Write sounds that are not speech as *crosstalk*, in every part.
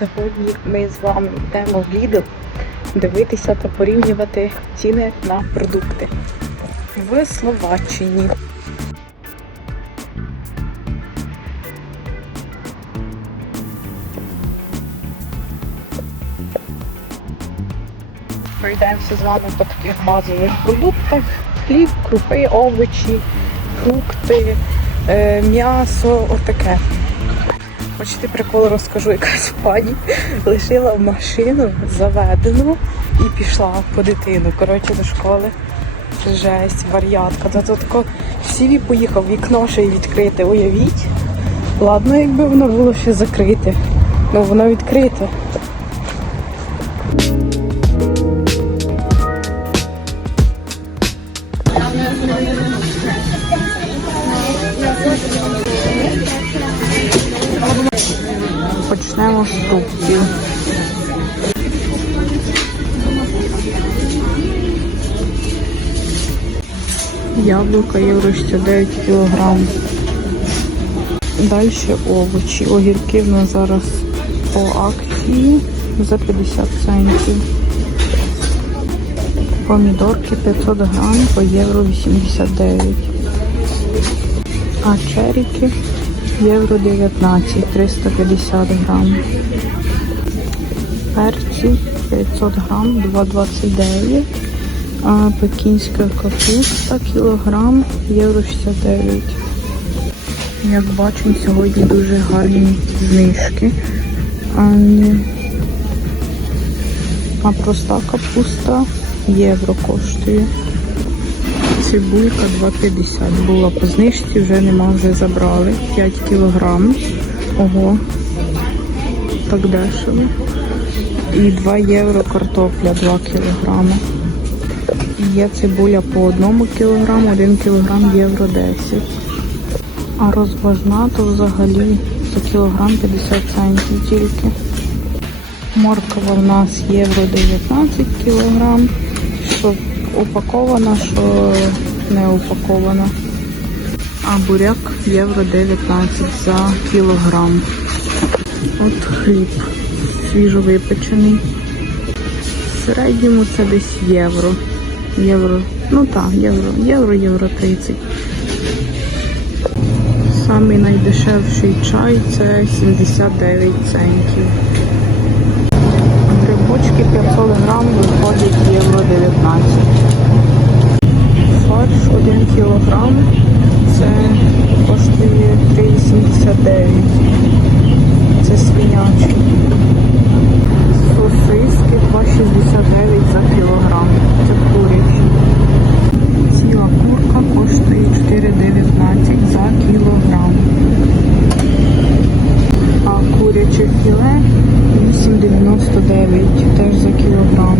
Сьогодні ми з вами йдемо в Lidl дивитися та порівнювати ціни на продукти в Словаччині. Пройдемося з вами по таких базових продуктах: хліб, крупи, овочі, фрукти, е, м'ясо, отаке. Хочете прикол розкажу, якась пані лишила машину заведену і пішла по дитину. Коротше, до школи. Жесть, вар'ятка. Та тут сіві поїхав, вікно ще й відкрите, уявіть. Ладно, якби воно було ще закрите. Ну воно відкрите. Фруктів. Яблука євро 69 кг. Далі овочі. Огірки в нас зараз по акції за 50 центів. Помідорки 500 грам по євро 89. А черіки євро 19, 350 грам. Перці 500 грам, 2,29. А пекінська капуста кілограм, євро 69. Як бачимо, сьогодні дуже гарні знижки. А проста капуста євро коштує. Цибулька 2,50 була по знижці, вже нема, вже забрали. 5 кілограм. Ого, так дешево. І 2 євро картопля 2 кілограми. Є цибуля по 1 кілограму, 1 кілограм євро 10. А розважна то взагалі за кілограм 50 центів тільки. Морква в нас євро 19 кілограм. Що упакована, що не упакована. А буряк євро 19 за кілограм. От хліб свіжовипечений. В середньому це десь євро. Євро. Ну так, євро, євро, євро 30. Самий найдешевший чай це 79 центів. Грибочки 500 грам виходить євро 19. Фарш 1 кілограм це коштує 3,79. Це свинячий. Сосиски 2,69 за кілограм. Це курячі. Ціла курка коштує 4,19 за кілограм. Куряче філе 8,99 теж за кілограм.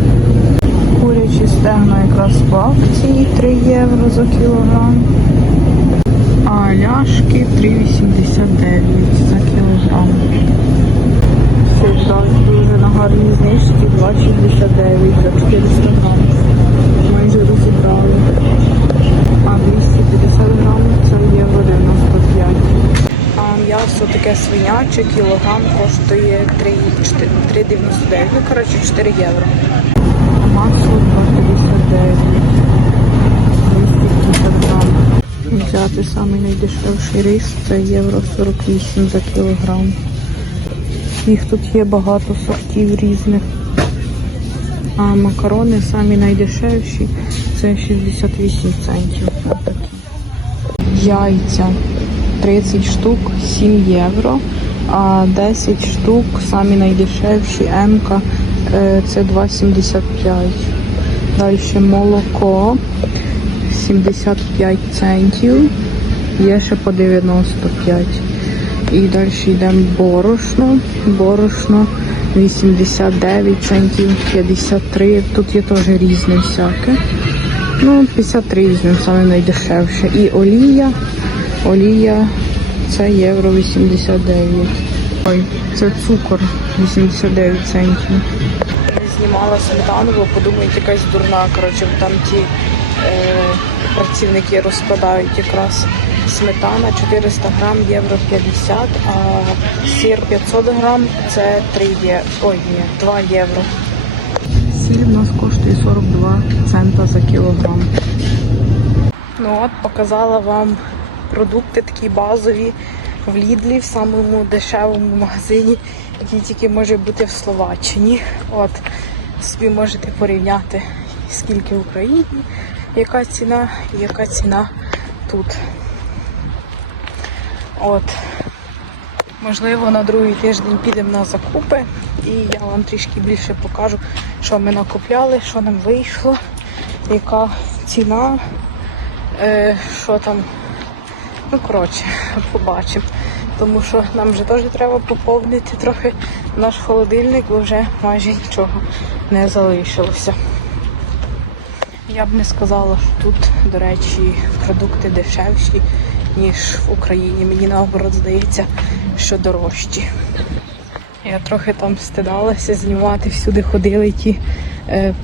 Курячі стегна якраз по акції 3 євро за кілограм. А ляшки 3,89 за кілограм. Сюди дуже на гарній знижці 2,69 за 400 грам. Майже розібрали. А 250 грам це євро 95. М'ясо таке свиняче, кілограм коштує 3,99. Ну, коротше, 4 євро. Масло 2,59. 250 грам. Взяти самий найдешевший рис, це євро 48 за кілограм. Їх тут є багато сортів різних. А макарони самі найдешевші це 68 центів. Яйця 30 штук 7 євро, а 10 штук самі найдешевші М-ка е, це 2,75. Далі молоко 75 центів, є ще по 95. І далі йдемо борошно. Борошно 89 центів, 53. Тут є теж різне всяке. Ну, 53 візьмемо саме найдешевше. І олія. Олія це євро 89. Ой, це цукор 89 центів. Знімала сметану, бо подумають, якась дурна. Коротше, там ті е, працівники розкладають якраз сметана 400 грам євро 50, а сир 500 грам це 3 є... Ой, ні, 2 євро. Сіль у нас коштує 42 цента за кілограм. Ну от, показала вам продукти такі базові в Лідлі, в самому дешевому магазині, який тільки може бути в Словаччині. От, собі можете порівняти, скільки в Україні, яка ціна і яка ціна тут. От. Можливо, на другий тиждень підемо на закупи і я вам трішки більше покажу, що ми накупляли, що нам вийшло, яка ціна, е, що там. Ну, коротше, побачимо. Тому що нам вже теж треба поповнити трохи наш холодильник, бо вже майже нічого не залишилося. Я б не сказала, що тут, до речі, продукти дешевші, ніж в Україні. Мені наоборот здається, що дорожчі. Я трохи там стидалася знімати, всюди ходили ті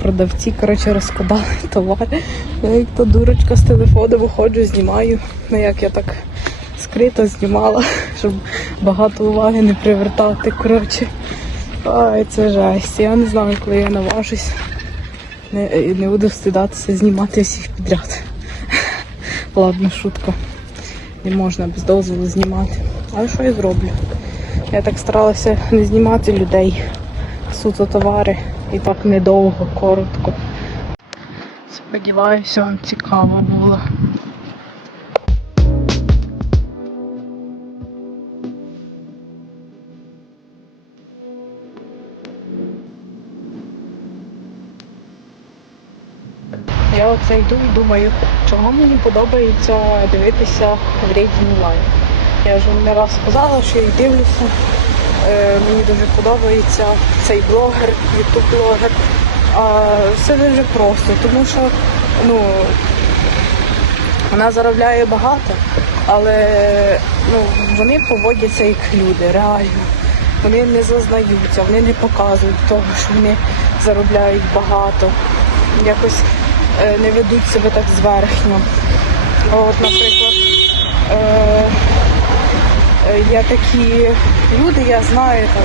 продавці, коротше, розкладали *laughs* товар. Я як то дурочка з телефону виходжу, знімаю. Ну як я так скрито знімала, *laughs* щоб багато уваги не привертати. Коротше. Ай, це жесть. Я не знаю, коли я наважусь. Не, не буду встидатися знімати всіх підряд. *laughs* Ладно, шутка. Не можна без дозволу знімати. Але що я зроблю? Я так старалася не знімати людей, суто товари і так недовго, коротко. Сподіваюся, вам цікаво було. Я оце йду і думаю, чого мені подобається дивитися в Reading Live. Я вже не раз сказала, що я дивлюся. Е, мені дуже подобається цей блогер, ютуб-блогер. Все дуже просто, тому що ну, вона заробляє багато, але ну, вони поводяться як люди, реально. Вони не зазнаються, вони не показують того, що вони заробляють багато. Якось е, не ведуть себе так зверхньо. От, наприклад, е, е, є такі люди, я знаю, там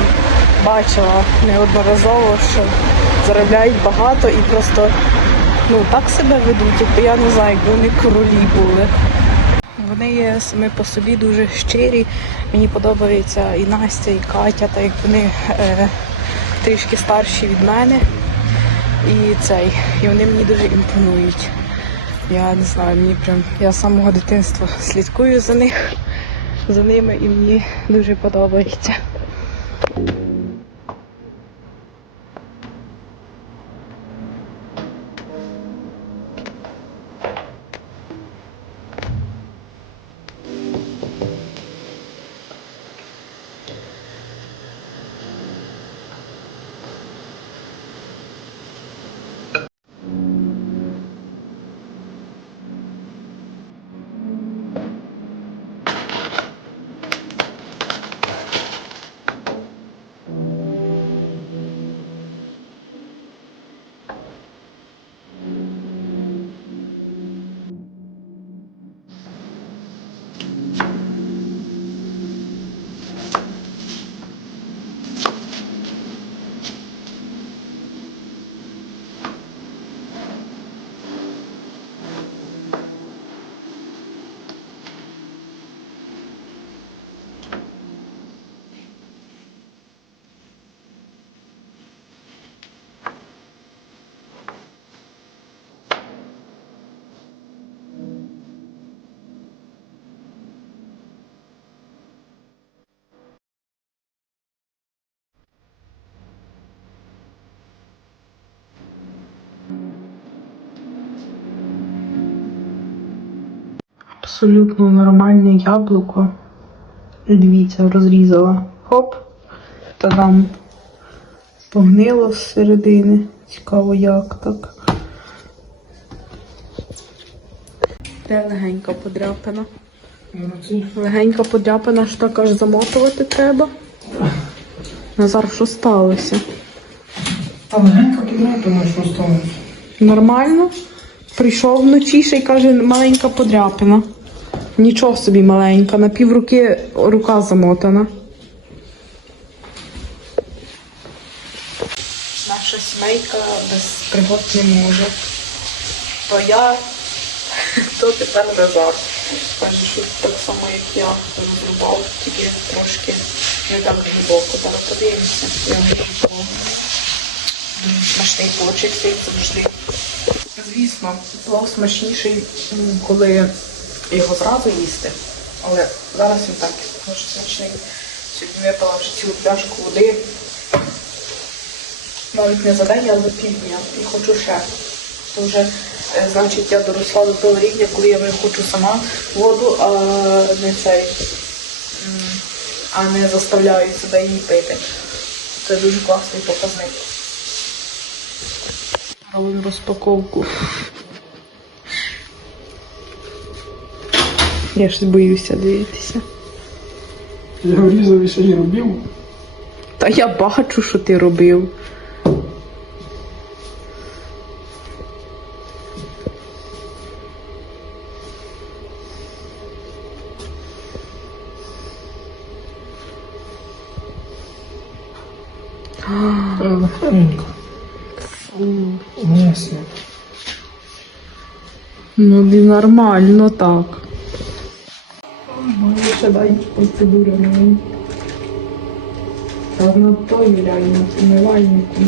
бачила неодноразово, що заробляють багато і просто ну, так себе ведуть, якби я не знаю, якби вони королі були. Вони є самі по собі дуже щирі. Мені подобається і Настя, і Катя, так як вони е, трішки старші від мене. І цей, і вони мені дуже імпонують. Я не знаю, мені прям я з самого дитинства слідкую за них, за ними і мені дуже подобається. Абсолютно нормальне яблуко. Дивіться, розрізала. Хоп. Та там погнило з середини. Цікаво, як так. Де легенька подряпина. Легенька подряпина, що так аж замотувати треба. Назар, що сталося? Та легенько підметила, що сталося. Нормально? Прийшов вночі ще й каже, маленька подряпина. Нічого собі маленька, на півруки рука замотана. Наша сімейка без пригод не може. То я, то тепер Назар. Каже, що так само, як я розрубав, тільки трошки не так глибоко. Зараз подивимося, я буду смачний получився і завжди. Звісно, плов смачніший, коли його зразу їсти. Але зараз він так дуже смачний. Сьогодні випила вже цілу пляшку води. Навіть не за день, а за півдня. І хочу ще. То вже, е, значить, я доросла до того рівня, коли я хочу сама воду, а не цей, а не заставляю себе її пити. Це дуже класний показник. Робимо розпаковку. Я ж боюся дивитися. Я різав і ще й робив. Та я бачу, що ти робив. Ну, і нормально так. Маю ще дай процедури мої. Та на той реально умивальнику.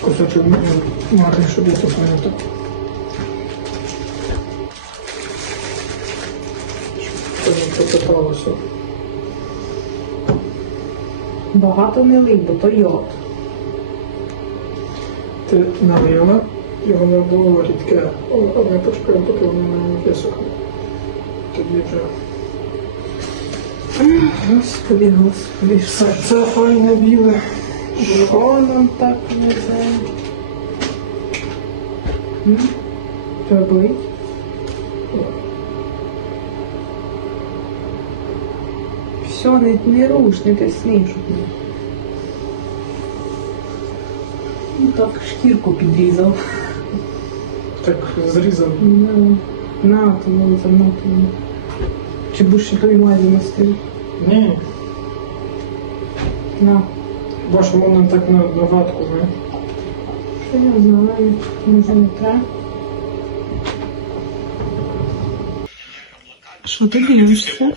Кусочок марки, щоб я то пам'ятав. Щоб не пропиталося. Багато не лий, бо то йод. Ти налила, його не було рідке. О, Але почекаємо, поки воно не висохне. Тоді вже. Господи, господи, що Це, файне біле. Що нам так не? Тебе болить? Все, не, не руш, не тисни, щоб не. Ну так шкірку підрізав. Так зрізав. На, на, тому замотано. Чи будеш ще той мазі мастив? Ні, На. бачу, воно так на, на ватку, не? Та я знаю, може не треба. Що ти дивишся?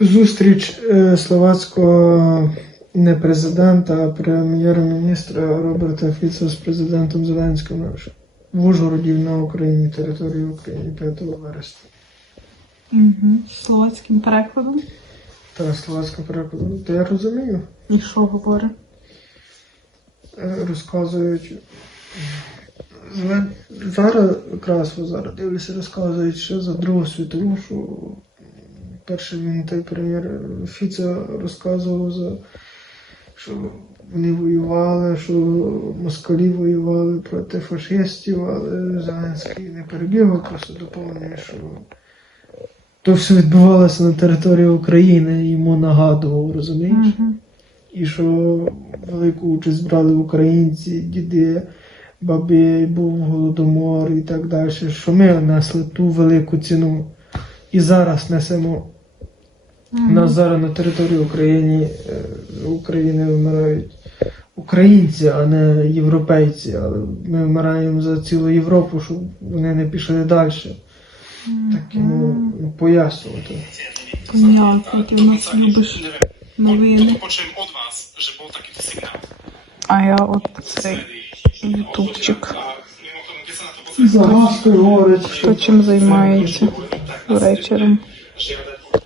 Зустріч е, словацького не президента, а прем'єр-міністра Роберта Фіца з президентом Зеленським в Ужгороді на Україні, території України 5 вересня. Угу. Словацьким перекладом. Та словацька перекладу. Та я розумію. І що говорить? Е, Розказують. Зараз якраз зараз дивлюся, розказують, що за Другу світову, що перший він той прем'єр Фіца розказував за що вони воювали, що москалі воювали проти фашистів, але Зеленський не перебігав, просто доповнює, що то все відбувалося на території України, йому нагадував, розумієш? Угу. І що велику участь брали українці, діди, баби, був голодомор і так далі, що ми несли ту велику ціну і зараз несемо. У нас зараз на території України, е, України вмирають українці, а не європейці. Але ми вмираємо за цілу Європу, щоб вони не пішли далі. Так йому пояснювати. Понятно, ти в нас любиш новини. А я от цей ютубчик. Загадки говорить, Хто чим займається вечором. žiadať